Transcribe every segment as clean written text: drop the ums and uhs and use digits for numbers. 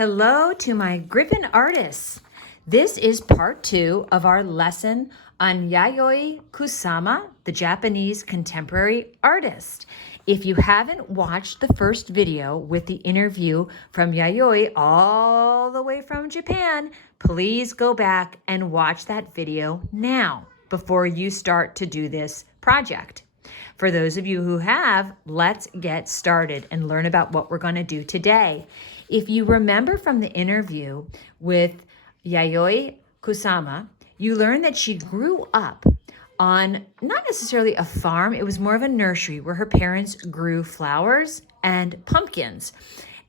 Hello to my Griffin artists. This is part 2 of our lesson on Yayoi Kusama, the Japanese contemporary artist. If you haven't watched the first video with the interview from Yayoi all the way from Japan, please go back and watch that video now before you start to do this project. For those of you who have, let's get started and learn about what we're going to do today. If you remember from the interview with Yayoi Kusama, you learned that she grew up on not necessarily a farm, it was more of a nursery where her parents grew flowers and pumpkins.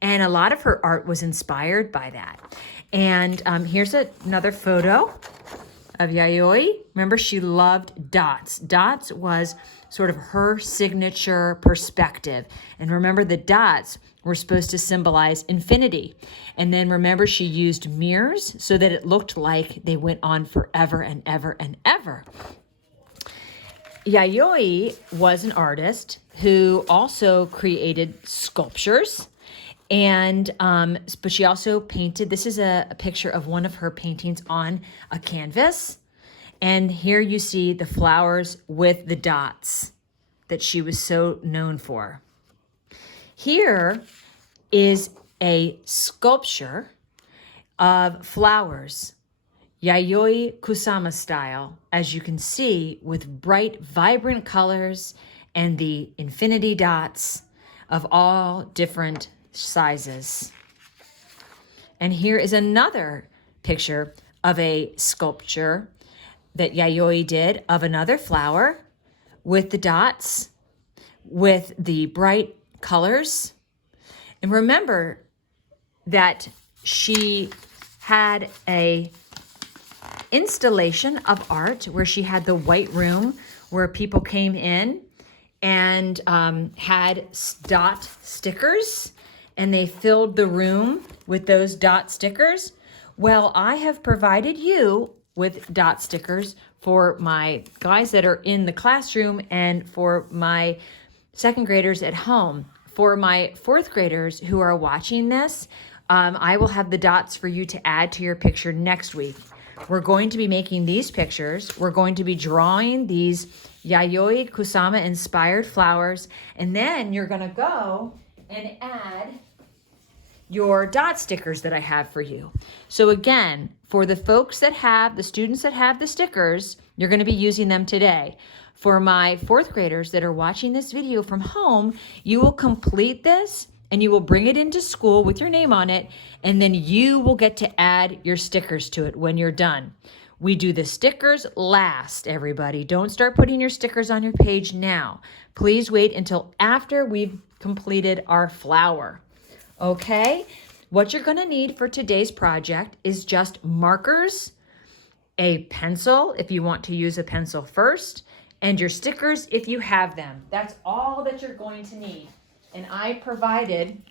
And a lot of her art was inspired by that. And here's another photo of Yayoi. Remember, she loved dots. Dots was sort of her signature perspective. And remember, the dots were supposed to symbolize infinity. And then remember, she used mirrors so that it looked like they went on forever and ever and ever. Yayoi was an artist who also created sculptures. And but she also painted. This is a picture of one of her paintings on a canvas. And here you see the flowers with the dots that she was so known for. Here is a sculpture of flowers, Yayoi Kusama style, as you can see, with bright, vibrant colors and the infinity dots of all different sizes. And here is another picture of a sculpture that Yayoi did of another flower with the dots, with the bright colors. And remember that she had a installation of art where she had the white room where people came in and had dot stickers, and they filled the room with those dot stickers. Well, I have provided you with dot stickers for my guys that are in the classroom and for my second graders at home. For my fourth graders who are watching this, I will have the dots for you to add to your picture next week. We're going to be making these pictures. We're going to be drawing these Yayoi Kusama inspired flowers, and then you're going to go and add your dot stickers that I have for you. So again, for the folks that have, the students that have the stickers, you're going to be using them today. For my fourth graders that are watching this video from home, you will complete this and you will bring it into school with your name on it, and then you will get to add your stickers to it when you're done. We do the stickers last, everybody. Don't start putting your stickers on your page now. Please wait until after we've completed our flower. Okay? What you're going to need for today's project is just markers, a pencil if you want to use a pencil first, and your stickers if you have them. That's all that you're going to need. And I provided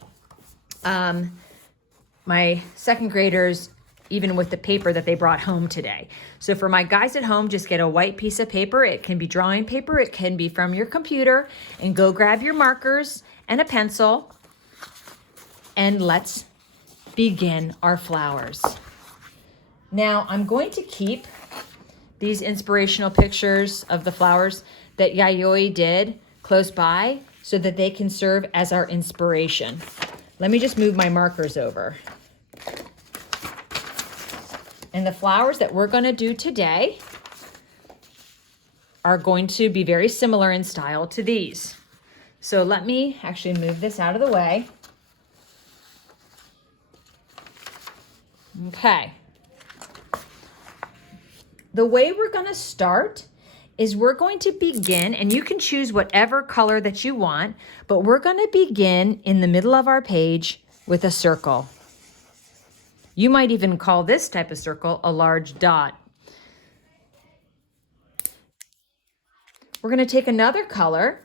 my second graders even with the paper that they brought home today. So for my guys at home, just get a white piece of paper. It can be drawing paper. It can be from your computer. And go grab your markers and a pencil. And let's begin our flowers. Now I'm going to keep these inspirational pictures of the flowers that Yayoi did close by so that they can serve as our inspiration. Let me just move my markers over. And the flowers that we're going to do today are going to be very similar in style to these. So let me actually move this out of the way. Okay. The way we're going to start is we're going to begin, and you can choose whatever color that you want, but we're going to begin in the middle of our page with a circle. You might even call this type of circle a large dot. We're going to take another color.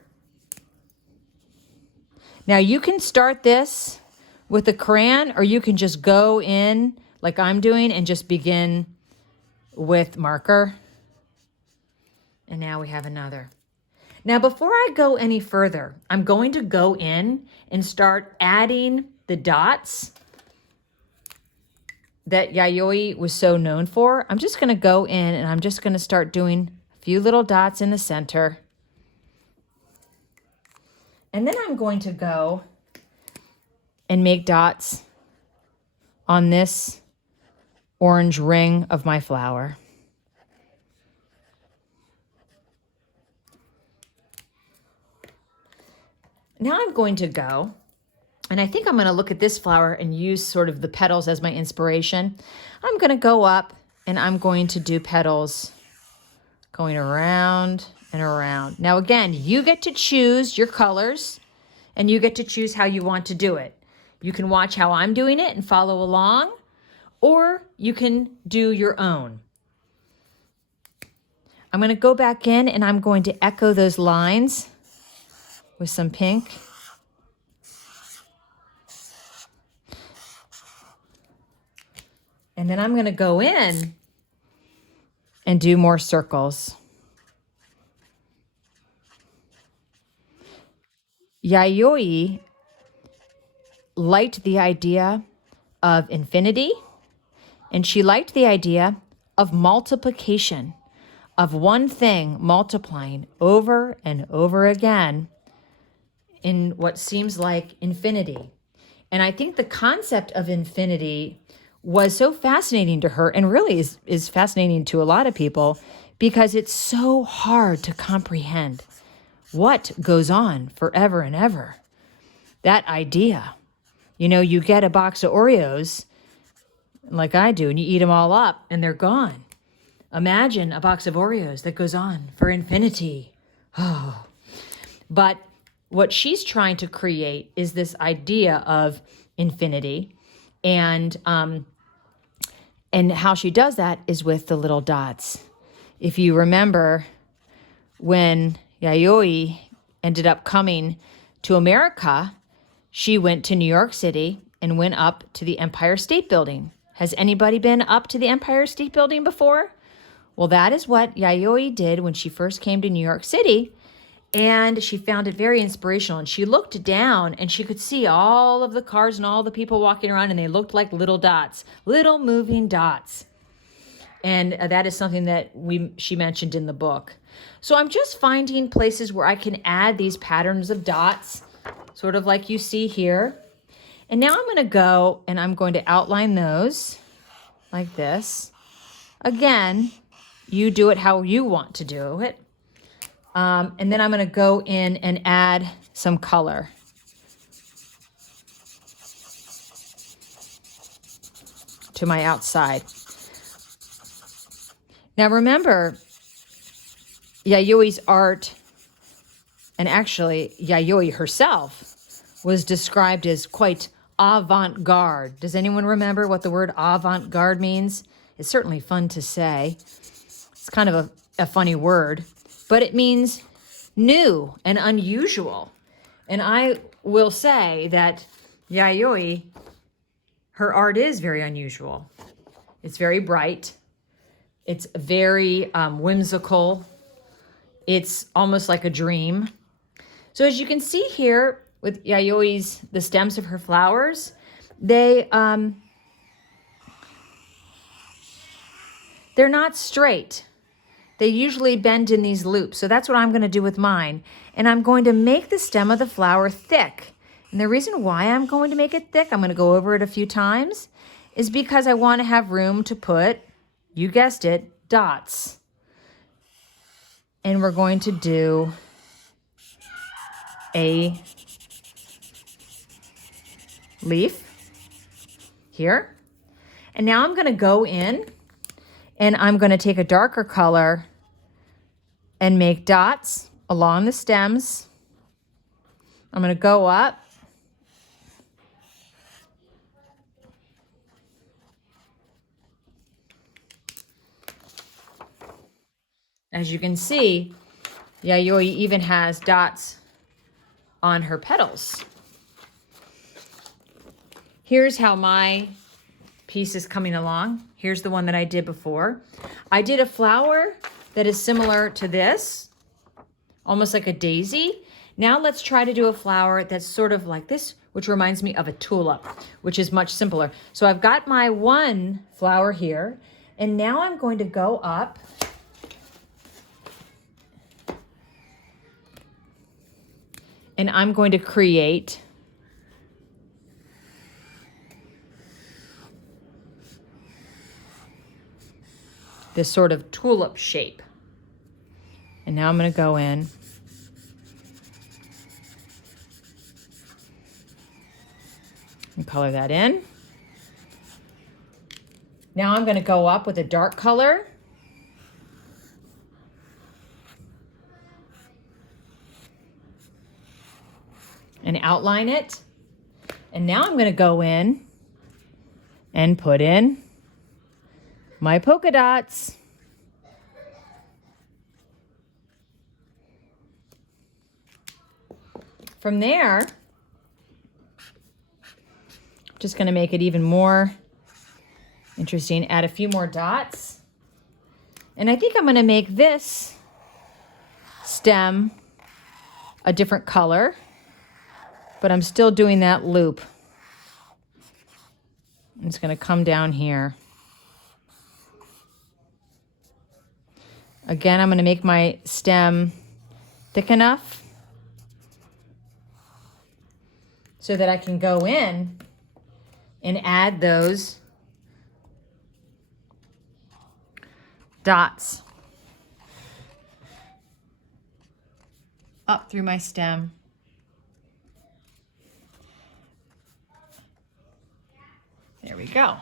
Now you can start this with a crayon, or you can just go in like I'm doing and just begin with marker. And now we have another. Now, before I go any further, I'm going to go in and start adding the dots that Yayoi was so known for, I'm just going to go in and I'm just going to start doing a few little dots in the center. And then I'm going to go and make dots on this orange ring of my flower. Now I'm going to go, and I think I'm going to look at this flower and use sort of the petals as my inspiration. I'm going to go up and I'm going to do petals going around and around. Now again, you get to choose your colors and you get to choose how you want to do it. You can watch how I'm doing it and follow along, or you can do your own. I'm going to go back in and I'm going to echo those lines with some pink. And then I'm going to go in and do more circles. Yayoi liked the idea of infinity, and she liked the idea of multiplication, of one thing multiplying over and over again in what seems like infinity. And I think the concept of infinity was so fascinating to her, and really is fascinating to a lot of people, because it's so hard to comprehend what goes on forever and ever. That idea. You know, you get a box of Oreos, like I do, and you eat them all up, and they're gone. Imagine a box of Oreos that goes on for infinity. Oh. But what she's trying to create is this idea of infinity, and how she does that is with the little dots. If you remember, when Yayoi ended up coming to America, she went to New York City and went up to the Empire State Building. Has anybody been up to the Empire State Building before? Well, that is what Yayoi did when she first came to New York City, and she found it very inspirational. And she looked down and she could see all of the cars and all the people walking around, and they looked like little dots, little moving dots. And that is something that she mentioned in the book. So I'm just finding places where I can add these patterns of dots, sort of like you see here. And now I'm going to go and I'm going to outline those like this. Again, you do it how you want to do it. And then I'm going to go in and add some color. To my outside. Now remember, Yayoi's art, and actually Yayoi herself, was described as quite avant-garde. Does anyone remember what the word avant-garde means? It's certainly fun to say. It's kind of a funny word, but it means new and unusual. And I will say that Yayoi, her art is very unusual. It's very bright. It's very whimsical. It's almost like a dream. So as you can see here with Yayoi's, the stems of her flowers, they're not straight. They usually bend in these loops. So that's what I'm going to do with mine. And I'm going to make the stem of the flower thick. And the reason why I'm going to make it thick, I'm going to go over it a few times, is because I want to have room to put, you guessed it, dots. And we're going to do a leaf here. And now I'm going to go in and I'm going to take a darker color and make dots along the stems. I'm going to go up. As you can see, Yayoi even has dots on her petals. Here's how my piece is coming along. Here's the one that I did before. I did a flower that is similar to this, almost like a daisy. Now let's try to do a flower that's sort of like this, which reminds me of a tulip, which is much simpler. So I've got my one flower here, and now I'm going to go up and I'm going to create this sort of tulip shape. And now I'm going to go in and color that in. Now I'm going to go up with a dark color. And outline it. And now I'm going to go in and put in my polka dots. From there, I'm just going to make it even more interesting. Add a few more dots. And I think I'm going to make this stem a different color, but I'm still doing that loop. It's going to come down here. Again, I'm going to make my stem thick enough so that I can go in and add those dots up through my stem. There we go.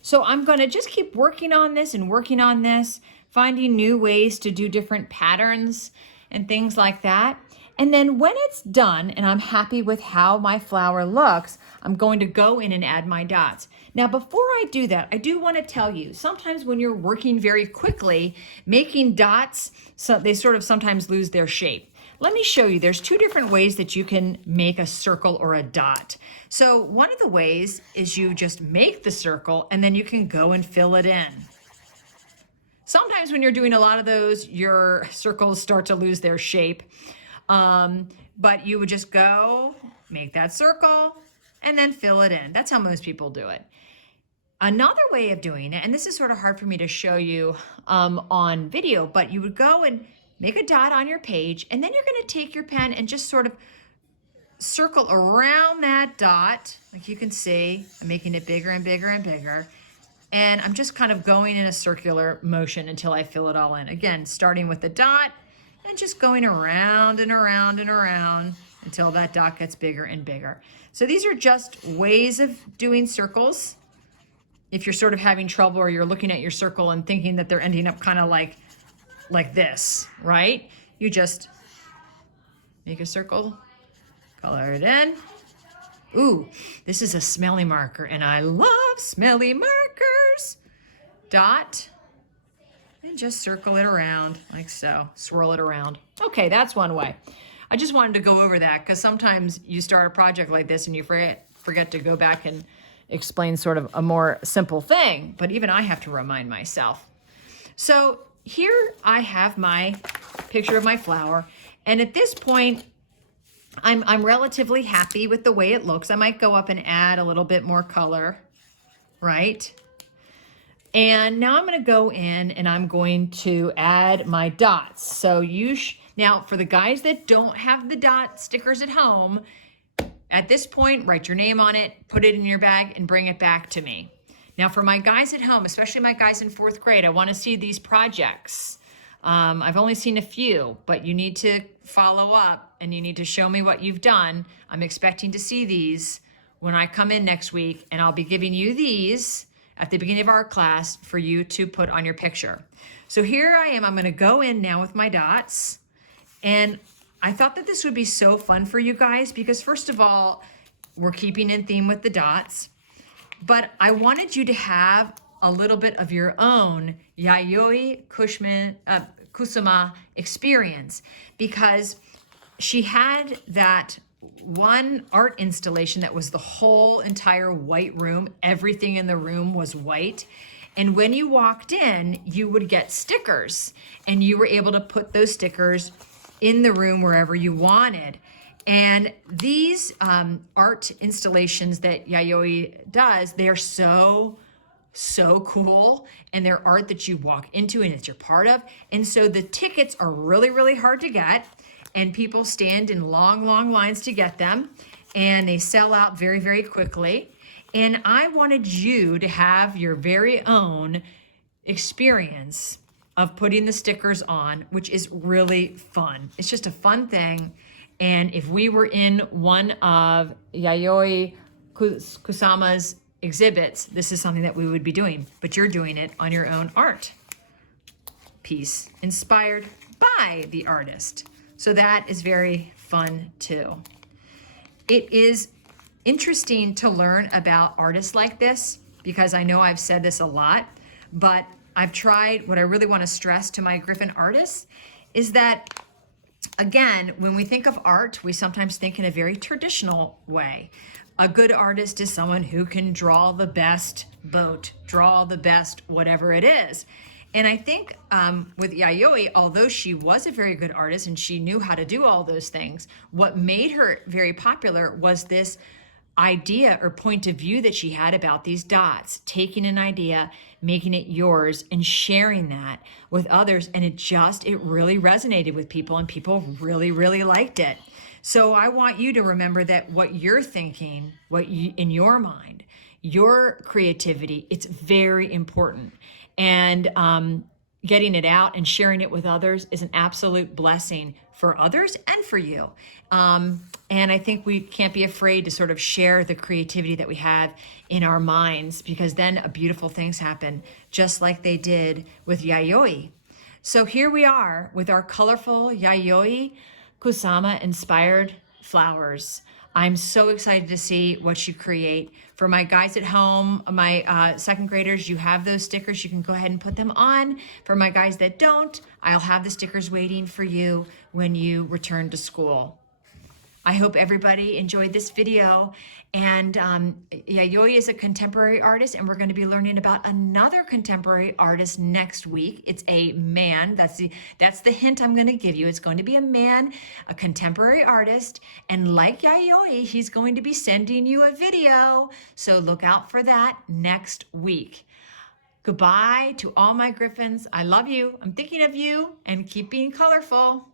So I'm going to just keep working on this and working on this, finding new ways to do different patterns and things like that. And then when it's done and I'm happy with how my flower looks, I'm going to go in and add my dots. Now, before I do that, I do want to tell you, sometimes when you're working very quickly, making dots, so they sort of sometimes lose their shape. Let me show you. There's two different ways that you can make a circle or a dot. So one of the ways is you just make the circle and then you can go and fill it in. Sometimes when you're doing a lot of those, your circles start to lose their shape. But you would just go, make that circle, and then fill it in. That's how most people do it. Another way of doing it, and this is sort of hard for me to show you on video, but you would go and make a dot on your page, and then you're going to take your pen and just sort of circle around that dot. Like you can see, I'm making it bigger and bigger and bigger. And I'm just kind of going in a circular motion until I fill it all in. Again, starting with the dot and just going around and around and around until that dot gets bigger and bigger. So these are just ways of doing circles. If you're sort of having trouble or you're looking at your circle and thinking that they're ending up kind of like this, right? You just make a circle, color it in. Ooh, this is a smelly marker, and I love smelly markers. Dot, and just circle it around like so. Swirl it around. Okay, that's one way. I just wanted to go over that because sometimes you start a project like this and you forget to go back and explain sort of a more simple thing, but even I have to remind myself. So here I have my picture of my flower, and at this point, I'm relatively happy with the way it looks. I might go up and add a little bit more color, right? And now I'm going to go in and I'm going to add my dots. So now for the guys that don't have the dot stickers at home, at this point, write your name on it, put it in your bag, and bring it back to me. Now for my guys at home, especially my guys in 4th grade, I want to see these projects. I've only seen a few, but you need to follow up and you need to show me what you've done. I'm expecting to see these when I come in next week, and I'll be giving you these at the beginning of our class for you to put on your picture. So here I am. I'm going to go in now with my dots, and I thought that this would be so fun for you guys because first of all, we're keeping in theme with the dots, but I wanted you to have a little bit of your own Yayoi Kusama experience, because she had that one art installation that was the whole entire white room. Everything in the room was white. And when you walked in, you would get stickers, and you were able to put those stickers in the room wherever you wanted. And these art installations that Yayoi does, they're so cool, and they're art that you walk into and that you're part of. And so the tickets are really, really hard to get, and people stand in long, long lines to get them, and they sell out very, very quickly. And I wanted you to have your very own experience of putting the stickers on, which is really fun. It's just a fun thing. And if we were in one of Yayoi Kusama's exhibits, this is something that we would be doing, but you're doing it on your own art piece inspired by the artist. So that is very fun too. It is interesting to learn about artists like this because I know I've said this a lot, but I've tried. What I really want to stress to my Griffin artists is that, again, when we think of art, we sometimes think in a very traditional way. A good artist is someone who can draw the best boat, draw the best whatever it is. And I think with Yayoi, although she was a very good artist and she knew how to do all those things, what made her very popular was this idea or point of view that she had about these dots, taking an idea, making it yours, and sharing that with others. And it really resonated with people, and people really, really liked it. So I want you to remember that what you're thinking, in your mind, your creativity, it's very important. And getting it out and sharing it with others is an absolute blessing for others and for you. And I think we can't be afraid to sort of share the creativity that we have in our minds, because then beautiful things happen, just like they did with Yayoi. So here we are with our colorful Yayoi Kusama inspired flowers. I'm so excited to see what you create. For my guys at home, my second graders, you have those stickers. You can go ahead and put them on. For my guys that don't, I'll have the stickers waiting for you when you return to school. I hope everybody enjoyed this video. And Yayoi is a contemporary artist, and we're going to be learning about another contemporary artist next week. It's a man. That's the hint I'm going to give you. It's going to be a man, a contemporary artist, and like Yayoi, he's going to be sending you a video. So look out for that next week. Goodbye to all my Griffins. I love you. I'm thinking of you, and keep being colorful.